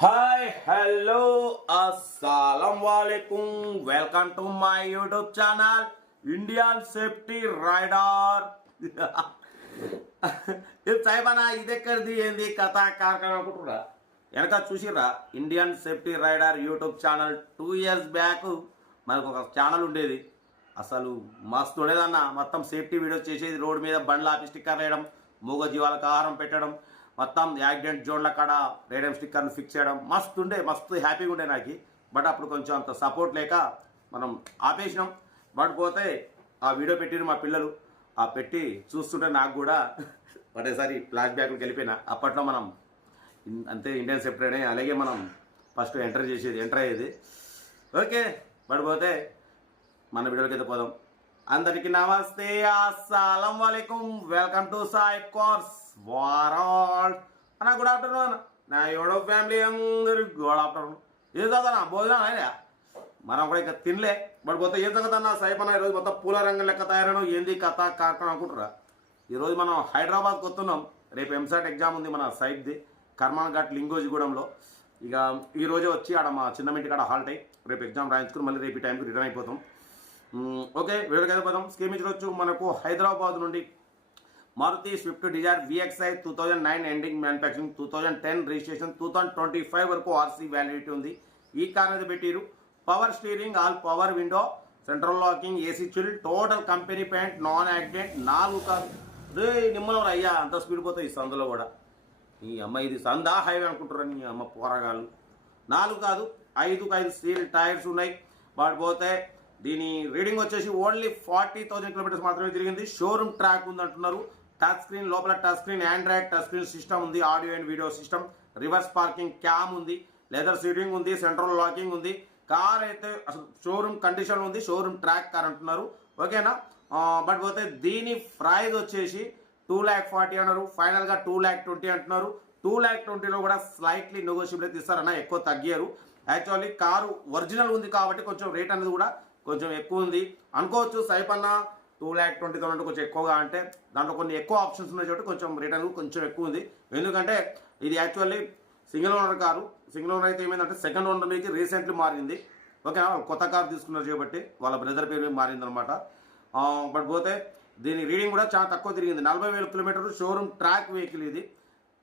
Hi hello అస్సలం వాలేకుం welcome to my YouTube channel Indian safety rider. ఇది సాయిబానా ఇది ఎక్కడిది ఏంది కథ కార్యక్రమం అనుకుంటురా వెనక చూసిర్రా. Indian safety rider YouTube channel 2 years back మనకు ఒక ఛానల్ ఉండేది. అసలు మస్తు ఉండేదన్న. మొత్తం సేఫ్టీ వీడియోస్ చేసేది, రోడ్డు మీద బండ్లు ఆపి స్టిక్కర్ వేయడం, మూగ జీవాలకు ఆహారం పెట్టడం, మొత్తం యాక్సిడెంట్ జోన్ల కాడ రేడియం స్టిక్కర్లు ఫిక్స్ చేయడం మస్తు హ్యాపీగా ఉండే నాకు. బట్ అప్పుడు కొంచెం అంత సపోర్ట్ లేక మనం ఆపేసినాం. బట్ పోతే ఆ వీడియో పెట్టిరు మా పిల్లలు. ఆ పెట్టి చూస్తుంటే నాకు కూడా ఒకటేసారి ఫ్లాష్ బ్యాక్కి వెళ్ళిపోయినా. అప్పట్లో మనం అంతే ఇండియన్ సేఫ్టీ రైడర్, అలాగే మనం ఫస్ట్ ఎంటర్ అయ్యేది. ఓకే, పడిపోతే మన వీడియోకి అయితే పోదాం. అందరికి నమస్తే, అస్సలం వాలేకుం, వెల్కమ్ టు సాయి కోర్స్ వారాల్ అన్న. గుడ్ ఆఫ్టర్నూన్ నా యూట్యూబ్ ఫ్యామిలీ అందరికి గుడ్ ఆఫ్టర్నూన్. ఏం చదువునా భోజనం అయినా మనం కూడా ఇక తినలే. పడిపోతే ఏం చదువుతున్నా సైపన్నా ఈరోజు మొత్తం పూల రంగం లెక్క తయారైన ఏంది కథ కార్యక్రమం అనుకుంటారా. ఈరోజు మనం హైదరాబాద్కి వస్తున్నాం. రేపు ఎంసెట్ ఎగ్జామ్ ఉంది మన సైడ్ది, కర్మాన్ ఘాట్ లింగోజిగూడెంలో. ఇక ఈరోజే వచ్చి ఆడ మా చిన్నమింటి కాడ హాల్ట్ అయ్యి రేపు ఎగ్జామ్ రాయించుకుని మళ్ళీ రేపు ఈ టైంకి రిటర్న్ అయిపోతాం. ఓకే, వీడియోకి వెళ్ళిపోతాం. స్కీమ్ ఇచ్చవచ్చు. మనకు హైదరాబాద్ నుండి Maruti Swift Dzire VXI 2009 ending manufacturing, 2010 registration, 2025 వరకు ఆర్సీ వ్యాలిడిటీ ఉంది. ఈ కార్ అనేది పెట్టిరు. Power steering, all power window, central locking, AC chill, total company paint, non accident. 4 car రే నిమ్మలం అయ్యా, అంత స్పీడ్ పోతాయి ఈ సందులో కూడా. ఈ అమ్మ ఇది సందా హైవే అనుకుంటారు నీ అమ్మ పోరగాళ్ళు. 4 కాదు 5 స్టీల్ టైర్స్ ఉన్నాయి. వాడిపోతే దీని రీడింగ్ వచ్చేసి ఓన్లీ 40,000 కిలోమీటర్స్ మాత్రమే తిరిగింది. షోరూమ్ ట్రాక్ ఉంది అంటున్నారు. టచ్ స్క్రీన్, లోపల touch screen, Android touch screen system ఉంది, audio and video system, reverse parking cam ఉంది, లెదర్ సీటింగ్ ఉంది, సెంట్రల్ లాకింగ్ ఉంది. కార్ అయితే అసలు షోరూమ్ కండిషన్ ఉంది, షోరూమ్ ట్రాక్ కార్ అంటున్నారు. ఓకేనా. బట్ పోతే దీని ప్రైస్ వచ్చేసి 2,40,000 అన్నారు. ఫైనల్గా 2,20,000 అంటున్నారు. 2,20,000లో కూడా స్లైట్లీ నెగోషియబుల్ అయితే ఇస్తారన్న, ఎక్కువ తగ్గారు. యాక్చువల్లీ కారు ఒరిజినల్ ఉంది కాబట్టి కొంచెం రేట్ అనేది కూడా కొంచెం ఎక్కువ ఉంది అనుకోవచ్చు. సైపన్న 2,20,000 కొంచెం ఎక్కువగా, అంటే దాంట్లో కొన్ని ఎక్కువ ఆప్షన్స్ ఉన్నాయి కాబట్టి కొంచెం రేట్ అనేది కొంచెం ఎక్కువ ఉంది. ఎందుకంటే ఇది actually single owner car. Single owner అయితే ఏమైందంటే సెకండ్ ఓనర్ మీదకి రీసెంట్లీ మారింది. ఓకేనా, కొత్త కారు తీసుకున్నారు కాబట్టి వాళ్ళ బ్రదర్ పేరు మీద మారింది అనమాట. బట్ పోతే దీని రీడింగ్ కూడా చాలా తక్కువ తిరిగింది. 40,000 కిలోమీటర్లు. షోరూమ్ ట్రాక్ వెహికల్ ఇది.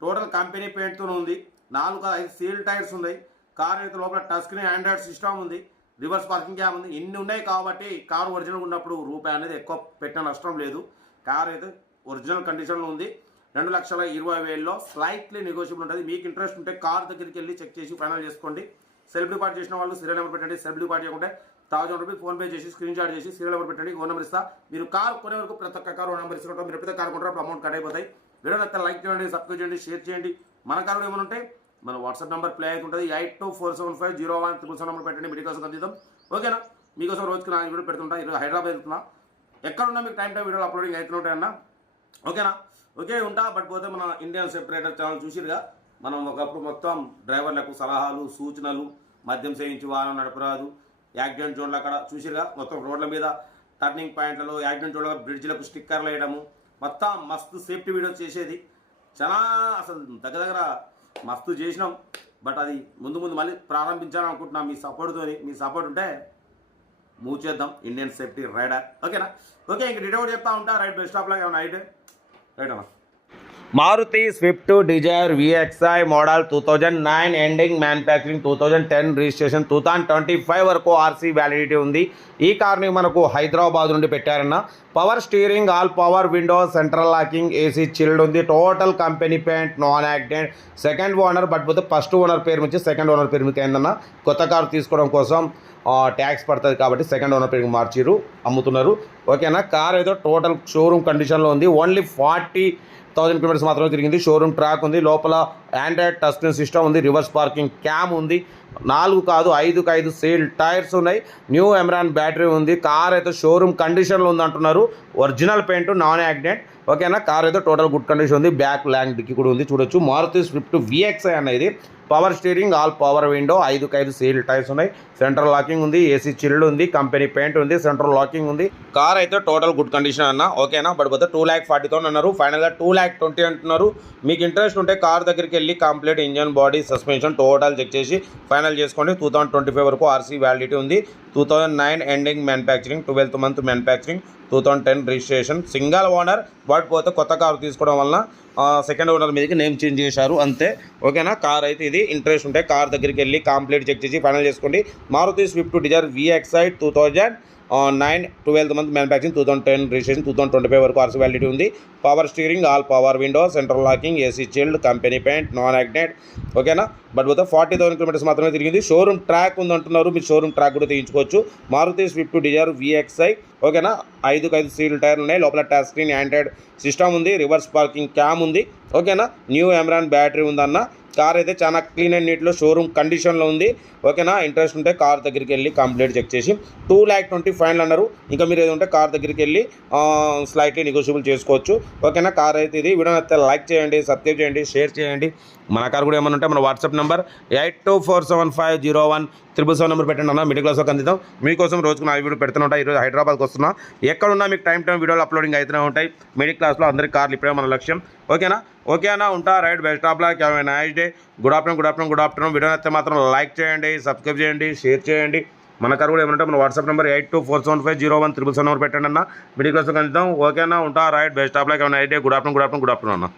టోటల్ కంపెనీ పెయింట్తో ఉంది. 4-5 సీల్ టైర్స్ ఉన్నాయి. కార్ అయితే లోపల టచ్ స్క్రీన్, ఆండ్రాయిడ్ సిస్టమ్ ఉంది, రివర్స్ పార్కింగ్ క్యామ్ ఉంది. ఇన్ని ఉన్నాయి కాబట్టి కారు ఒరిజినల్ ఉన్నప్పుడు రూపాయి అనేది ఎక్కువ పెట్టిన నష్టం లేదు. కార్ అయితే ఒరిజినల్ కండిషన్లో ఉంది. 2,20,000లో స్లైట్లీ నెగోషియబుల్ ఉంటుంది. మీకు ఇంట్రెస్ట్ ఉంటే కార్ దగ్గరికి వెళ్ళి చెక్ చేసి ఫైనల్ చేసుకోండి. సెల్ఫ్ డిపార్ట్ చేసిన వాళ్ళు సీరియల్ నెంబర్ పెట్టండి. సెల్ఫ్ డిపార్ట్ చేయకుంటే 1,000 రూపీస్ ఫోన్పే చేసి స్క్రీన్ షాట్ చేసి సీరియల్ నెంబర్ పెట్టండి. ఫోన్ నెంబర్ ఇస్తా. మీరు కార్ కొనే వరకు ప్రతి ఒక్క కారు నెంబర్ ఇస్తుంటాం. మీరు ఎప్పుడైతే కార్ కొంటారో అమౌంట్ కట్ అయిపోతాయి. వీడియో అయితే లైక్ చేయండి, సబ్స్క్రైబ్ చేయండి, షేర్ చేయండి. మన కారు ఏమైనా ఉంటే మన వాట్సాప్ నెంబర్ ప్లే అవుతుంటుంది. 82475017 నెంబర్ పెట్టండి. మీడియా కోసం కందిద్దాం. ఓకేనా. మీకోసం రోజుకి నా వీడియో పెడుతుంటా. ఈరోజు హైదరాబాద్ వెళ్తున్నా. ఎక్కడున్నా మీకు టైం వీడియోలు అప్లోడింగ్ అవుతుంటాయన్న. ఓకేనా. ఓకే ఉంటా. బట్ పోతే మన ఇండియన్ సేఫ్టీ రైడర్ ఛానల్ చూసిరుగా. మనం ఒకప్పుడు మొత్తం డ్రైవర్లకు సలహాలు, సూచనలు, మద్యం సేవించి వాహనం నడపరాదు, యాక్సిడెంట్ జోన్లు అక్కడ చూసిరుగా. మొత్తం రోడ్ల మీద టర్నింగ్ పాయింట్లలో, యాక్సిడెంట్ జోన్ల బ్రిడ్జ్లకు స్టిక్కర్లు వేయడము, మొత్తం మస్తు సేఫ్టీ వీడియోస్ చేసేది. చాలా అసలు దగ్గర మస్తు చేసినాం. బట్ అది ముందు మళ్ళీ ప్రారంభించాలని అనుకుంటున్నాం మీ సపోర్ట్తో. మీ సపోర్ట్ ఉంటే మూవ్ చేద్దాం ఇండియన్ సేఫ్టీ రైడర్. ఓకేనా. ఓకే, ఇంక డీటెయిల్ చెప్తా ఉంటా. రైట్, బెస్ట్ ఆఫ్ లాగా ఏమన్నా రైట్ అమ్మా. Maruti Swift Dzire VXI model 2009 ending manufacturing, 2010 registration, 2025 వరకు ఆర్సీ వ్యాలిడిటీ ఉంది. ఈ కార్ని మనకు హైదరాబాద్ నుండి పెట్టారన్న. Power steering, all power window, central locking, AC chilled ఉంది. Total company paint, non accident. Second owner but పోతే ఫస్ట్ ఓనర్ పేరు నుంచి సెకండ్ ఓనర్ పేరు మీకు ఏందన్న. కొత్త కారు తీసుకోవడం కోసం ట్యాక్స్ పడుతుంది కాబట్టి సెకండ్ ఓనర్ పేరుకి మార్చిరు, అమ్ముతున్నారు. ఓకేనా. కార్ ఏదో టోటల్ షోరూమ్ కండిషన్లో ఉంది. ఓన్లీ 40,000 కిలోమీటర్స్ మాత్రమే తిరిగింది. షోరూమ్ ట్రాక్ ఉంది. లోపల ఆండ్రాయిడ్ టచ్ స్క్రీన్ సిస్టమ్ ఉంది, రివర్స్ పార్కింగ్ క్యామ్ ఉంది. 4 కాదు 5 సేల్ టైర్స్ ఉన్నాయి. న్యూ ఎమరాన్ బ్యాటరీ ఉంది. కార్ అయితే షోరూమ్ కండిషన్లో ఉంది అంటున్నారు. Original paint, non accident. ఓకేనా. కార్ అయితే టోటల్ గుడ్ కండిషన్ ఉంది. బ్యాక్ ల్యాంగ్ డిక్కీ కూడా ఉంది చూడొచ్చు. మారుతి స్విఫ్ట్ VXI అనేది power steering, all power window, 5 seal tyres ఉన్నాయి, సెంట్రల్ లాకింగ్ ఉంది, ఏసీ చిల్డ్ ఉంది, కంపెనీ పెయింట్ ఉంది, సెంట్రల్ లాకింగ్ ఉంది. కార్ అయితే టోటల్ గుడ్ కండిషన్ అన్న, ఓకేనా. బట్ పోతే 2,40,000 అన్నారు, ఫైనల్గా 2,20,000 అంటున్నారు. మీకు ఇంట్రెస్ట్ ఉంటే కార్ దగ్గరికి వెళ్ళి complete engine, body, suspension total check చేసి ఫైనల్ చేసుకోండి. 2025 వరకు ఆర్సీ వ్యాలిడిటీ ఉంది. 2009 ending manufacturing, 12th month manufacturing, 2010 registration, single owner. But పోతే కొత్త కారు తీసుకోవడం వలన సెకండ్ ఓనర్ మీదకి నేమ్ చేంజ్ చేశారు అంతే, ఓకేనా. కార్ అయితే ఇది. ఇంట్రెస్ట్ ఉంటే కార్ దగ్గరికి వెళ్ళి కంప్లీట్ చెక్ చేసి ఫైనల్ చేసుకోండి. Maruti Swift Dzire VXi 2009 12th month manufacturing, 2010 registration, 2025 వరకు ఆర్సీ వ్యాలిడిటీ ఉంది. Power steering, all power window, central locking, AC chilled, company paint, non accident, ఓకేనా. బట్ పోతే 40,000 kilometers మాత్రమే తిరిగింది. షోరూమ్ ట్రాక్ ఉంది అంటున్నారు, మీరు షోరూమ్ ట్రాక్ కూడా తీయించుకోవచ్చు. మారుతి స్విఫ్ట్ డిజైర్ VXi, ఓకేనా. 5 సీల్ టైర్లు ఉన్నాయి, లోపల టచ్ స్క్రీన్ ఆండ్రాయిడ్ సిస్టమ్ ఉంది, రివర్స్ పార్కింగ్ క్యామ్ ఉంది, ఓకేనా. న్యూ ఎమ్రాన్ బ్యాటరీ ఉందన్న. కార్ అయితే చాలా క్లీన్ అండ్ నీట్లో షోరూమ్ కండిషన్లో ఉంది, ఓకేనా. ఇంట్రెస్ట్ ఉంటే కార్ దగ్గరికి వెళ్ళి కంప్లీట్ చెక్ చేసి 2,20,000 ఫైనల్ అన్నారు. ఇంకా మీరు ఏదో ఉంటే కార్ దగ్గరికి వెళ్ళి స్లైట్లీ నెగోషియబుల్ చేసుకోవచ్చు, ఓకేనా. కార్ అయితే ఇది. వీడియో అయితే లైక్ చేయండి, సబ్స్క్రైబ్ చేయండి, షేర్ చేయండి. మన కార్ కూడా ఏమన్నా ఉంటే మన వాట్సాప్ నెంబర్ 8247501777 నెంబర్ పెట్టండి అన్న. మిడిల్ క్లాస్లో అందిద్దాం మీకోసం. రోజుకు 4 వీడియో పెడుతూ ఉంటాయి. ఈరోజు హైదరాబాద్కి వస్తున్నా. ఎక్కడున్నా మీకు టైం వీడియోలు అప్లోడింగ్ అవుతూనే ఉంటాయి. మిడిల్ క్లాస్లో అందరికీ కార్లు ఇప్పుడే మన లక్ష్యం, ఓకేనా. ఓకే అన్న, ఉంటా. Right, best of luck, have a nice day. Good afternoon. Video అయితే మాత్రం లైక్ చేయండి, సబ్స్క్రైబ్ చేయండి, షేర్ చేయండి. మన కార్ కూడా ఏమంటే మన వాట్సాప్ నెంబర్ 8247501777 నెంబర్ పెట్టండి అన్న. మిడిల్ క్లాస్లో అందిద్దాం, ఓకేనా. ఉంటా. Right, best of luck, have a nice day. Good afternoon అన్న.